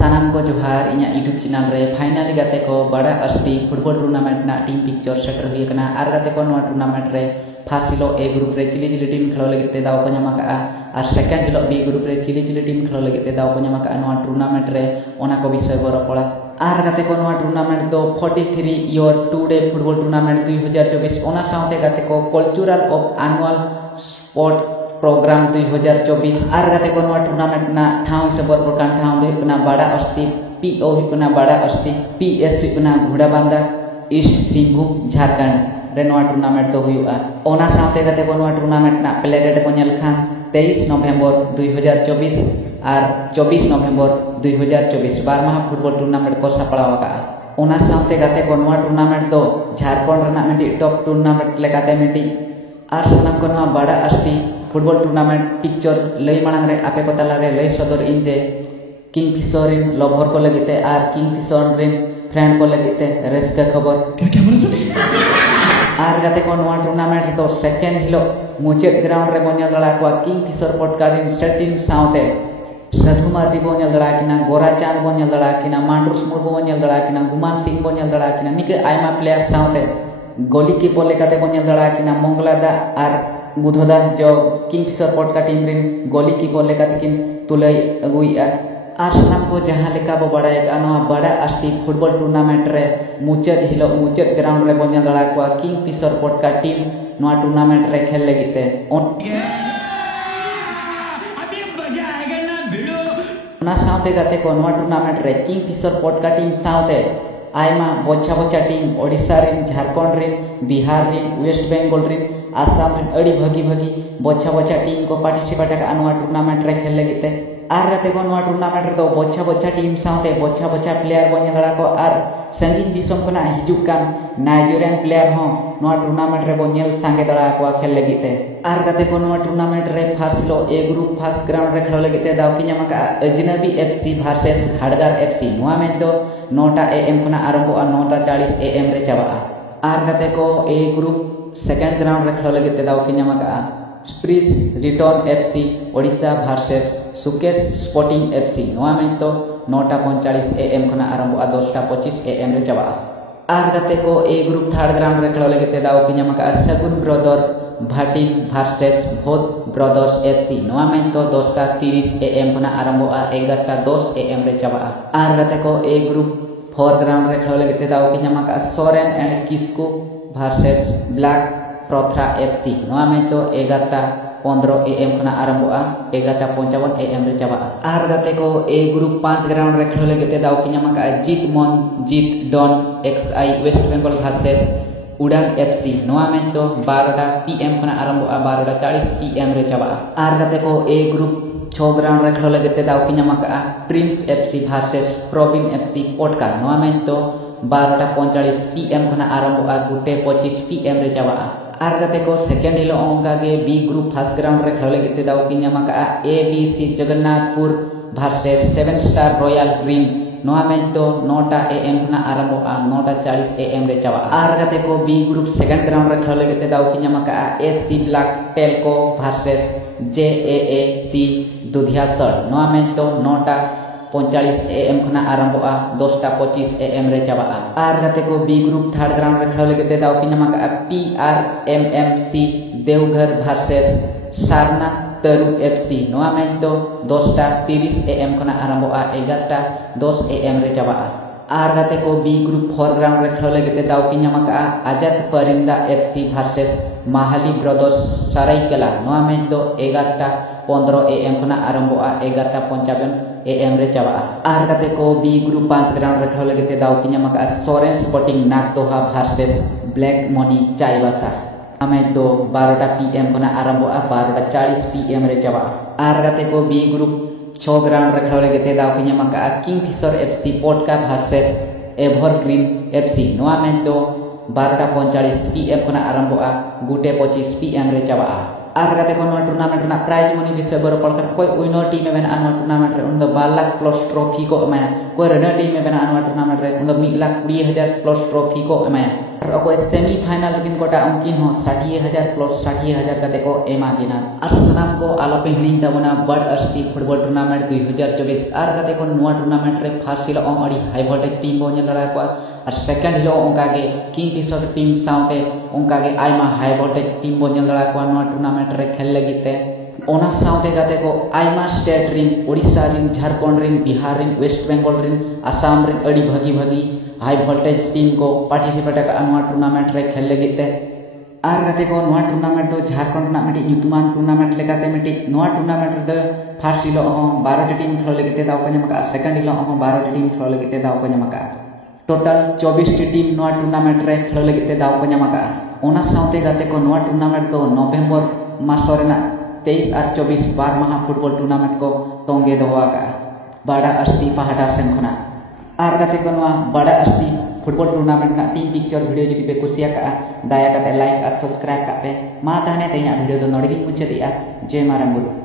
सानाम को जोहार इन्या यूट्यूब चैनल रे फाइनली गाते को बड़ा अस्टी फुटबॉल टूर्नामेंट ना टीम पिक्चर सेटर हुई कना आर गाते को नोआ टूर्नामेंट रे फर्स्ट हिलो ए ग्रुप रे चिली चिली टीम खेलो लगित ते दाव को ᱧᱟᱢ ᱟᱠᱟᱜᱼᱟ और सेकंड हिलो बी ग्रुप रे चिली चिली टीम खेलो लगित ते दाव को ᱧᱟᱢ ᱟᱠᱟᱜᱼᱟ नोआ टूर्नामेंट रे ओना को विषय बो रपड़ा आर गाते को नोआ टूर्नामेंट दो 43 योर 2 डे फुटबॉल टूर्नामेंट 2024 ओना साउते गाते को cultural of annual sport program 2024 आर गाते को नोआ टूर्नामेंट ना ठाव से बर प्रकार ठाव दे हुकना बड़ा अस्टी पीओ हुकना बड़ा अस्टी पीएस हुकना घोड़ाबांधा ईस्ट सिंहभूम झारखंड रे नोआ टूर्नामेंट तो हुआ ओना साउते गाते को नोआ टूर्नामेंट ना प्ले डेट को नेल खान 23 नवंबर 2024 और 24 नवंबर 2024 12 फुटबॉल टूर्नामेंट को सापड़ाव का ओना साउते गाते को नोआ टूर्नामेंट दो झारखंड रेना मिटी टॉप टूर्नामेंट लेकाते मिटी और सनम को नोआ बड़ा अस्टी फुटबॉल टूर्नामेंट पिक्चर लई मांग रे आपे को तला रे लई सदर इन जे किंगफिशर इन लवर को लगते और किंगफिशर रिन फ्रेंड को लगते रेस का खबर क्या बोले तू आर गाते को नोआ टूर्नामेंट तो सेकंड हिलो मुचेत ग्राउंड रे बोनिया दड़ा को किंगफिशर पॉडकास्ट इन सेटिंग साउते साधु मार्डी बोनिया दड़ा किना गोरा चांद बोनिया दड़ा किना मांडूस मुर्मू बोनिया दड़ा किना गुमान सिंह बोनिया दड़ा किना निके आयमा प्लेयर साउते गोली की बोले काते बोनिया दड़ा किना मंगलादा और बुधोदा जो किंगफिशर पॉडकास्ट टीम रिन गोली की बोले काते किन तुलई अगुइया आर साम को जहां लेका बो बड़ाएगा नोआ बड़ा अस्टी फुटबॉल टूर्नामेंट रे मुचेत हिलो मुचेत ग्राउंड रे बोनिया दड़ा को किंगफिशर पॉडकास्ट टीम नोआ टूर्नामेंट रे खेल लगिते अभी मजा आएगा ना भिड़ो ना साउते गाते को नोआ टूर्नामेंट रे Kingfisher podcast team साउते Aima बोचा बोचा team Odisha रिन झारखंड रिन बिहार रिन वेस्ट बंगाल रिन आसाम रिन अड़ी भगी भगी बोचा बोचा टीम को पार्टिसिपेट का नोआ टूर्नामेंट रे खेल लगिते आर गाते को नोआ टूर्नामेंट रे तो बोचा बोचा टीम साउते बोचा बोचा प्लेयर बोनिया दड़ा को आर संगीन दिसम को ना हिजुक कान नाइजीरियन प्लेयर हो नोआ टूर्नामेंट रे बोनियल सांगे दड़ा को खेल लगिते आर गाते को नोआ टूर्नामेंट रे फर्स्ट लो ए ग्रुप फर्स्ट ग्राउंड रे खेल लगिते दाव की ᱧᱟᱢ का अजनबी एफसी वर्सेस हाडगार एफसी नोआ में तो 9टा एएम को ना आरंभ आ 9:40 एएम रे चाबा आर गाते को ए ग्रुप सेकंड ग्राउंड रे खेल लगिते दाव की ᱧᱟᱢ का spirits return FC Odisha versus Sukesh sporting FC नोआ में तो 9:45 एएम को ना आरंभ आ 10:25 एएम रे चाबा आर गाते को ए ग्रुप थर्ड ग्राउंड रे खेल लगिते दाव की ᱧᱟᱢ का सगुन ब्रदर भाटिन वर्सेस भोत ब्रदर्स एफसी नोआ में तो 10:30 एएम को ना आरंभ आ 11:10 एएम रे चाबा आर गाते को ए ग्रुप फोर ग्राउंड रे खेल लगिते दाव की ᱧᱟᱢ का Soren and Kisku versus black प्रोथ्रा एफसी नोआ में तो 11:15 एएम को ना आरंभ आ 11:55 एएम रे चाबा आर गाते को ए ग्रुप 5 ग्राउंड रे खेल लगिते दाव की ᱧᱟᱢ का जीत मन जीत don XI west Bengal versus Udaan FC नोआ में तो 12टा पीएम को ना आरंभ आ 12:40 पीएम रे चाबा आर गाते को ए ग्रुप 6 ग्राउंड रे खेल लगिते दाव की ᱧᱟᱢ का प्रिंस एफसी वर्सेस प्रोविन एफसी पॉडका नोआ में तो 12:45 पीएम को ना आरंभ आ 1:25 पीएम रे चाबा आर गाते को सेकंड हिलो ओंका के बी ग्रुप फर्स्ट ग्राउंड रे खेल लगिते दाव की ᱧᱟᱢ का ABC Jagannathpur versus 7 star royal green नोआ में तो 9टा एएम को ना आरंभ आ 9:40 एएम रे चाबा आर गाते को बी ग्रुप सेकंड ग्राउंड रे खेल लगिते दाव की ᱧᱟᱢ का एससी ब्लैक टेलको वर्सेस जेएएसी दुधियासर नोआ में तो 9:45 एएम को ना आरंभ आ 10:25 एएम रे चाबा आर गाते को बी ग्रुप थर्ड ग्राउंड रे खेल लगिते दाव की ᱧᱟᱢ का पीआरएमएमसी देवघर वर्सेस सारना तरु एफसी नोआ में तो 10:30 एएम को ना आरंभ आ 11:10 एएम रे चाबा आर गाते को बी ग्रुप 4 ग्राउंड रे खेल लगिते दाव की ᱧᱟᱢ का आजाद परिंदा एफसी वर्सेस माहाली ब्रदर्स सराइकेला नोआ में तो 11:15 एएम को ना आरंभ आ 11:55 एएम रे चाबा आर गाते को बी ग्रुप 5 ग्राउंड रे खेल लगिते दाव की ᱧᱟᱢ का Soren sporting Nagdoha versus black money Chaibasa में तो 12टा पीएम को ना आरंभ आ 12:40 पीएम रे चाबा आर गाते को बी ग्रुप 6 ग्राउंड रे खेल लगिते दाव की ᱧᱟᱢ का किंगफिशर एफसी पॉडका वर्सेस एवरग्रीन एफसी नोआ में तो 12:45 पीएम को ना आरंभ आ 1:25 पीएम रे चाबा आर गाते को नोआ टूर्नामेंट ना प्राइज मनी विषय बर पड़कर कोई विनर टीम में बना नोआ टूर्नामेंट रे उन 12 लाख प्लस ट्रॉफी को एमाया कोई रनर टीम में बना नोआ टूर्नामेंट रे उन 1,20,000 प्लस ट्रॉफी को एमाया अको सेमीफाइनल किन कोटा उनकिन हो 60,000 प्लस 60,000 कते को एमा किना और सामान को आलोपे हिणी तबना बड़ अस्टी फुटबॉल टूर्नामेंट 2024 और कते को नुआ टूर्नामेंट रे फर्स्ट हिलो अड़ी हाई वोल्टेज टीम बो नेल लड़ा को और सेकंड हिलो उनका के किंगफिशर टीम साउते उनका के आयमा हाई वोल्टेज टीम बो नेल लड़ा को नुआ टूर्नामेंट रे खेल लगिते ओना साउते गाते को आयमा स्टेट रिन ओडिशा रिन झारखंड रिन बिहार रिन वेस्ट बंगाल रिन आसाम रिन अड़ी भागी भागी हाई वोल्टेज टीम को पार्टिसिपेट का नुआ टूर्नामेंट रे खेल लगिते आर गाते को नुआ टूर्नामेंट तो झारखंड ना मिटी युतमान टूर्नामेंट लेकाते मिटी नुआ टूर्नामेंट द फर्स्ट हिलो हो 12 टीम खेल लगिते दाव को ñamका सेकंड हिलो हो 12 टीम खेल लगिते दाव को ñamका टोटल 24 टीम नुआ टूर्नामेंट रे खेल लगिते दाव को ñamका ओना साउते गाते को नुआ टूर्नामेंट तो नवंबर मास रेना 23 और 24 बार माह फुटबॉल टूर्नामेंट को तोंगे दोवाका बड़ा अस्टी पहाड़ा सेन खना आर गाते को नुआ बड़ा अस्टी फुटबॉल टूर्नामेंट ना टीम पिक्चर वीडियो जुदी पे कुसिया का दाया काते लाइक और सब्सक्राइब का पे मा ताने तेया वीडियो दो नोडिगिन मुचेदिया जय मारंगुरु।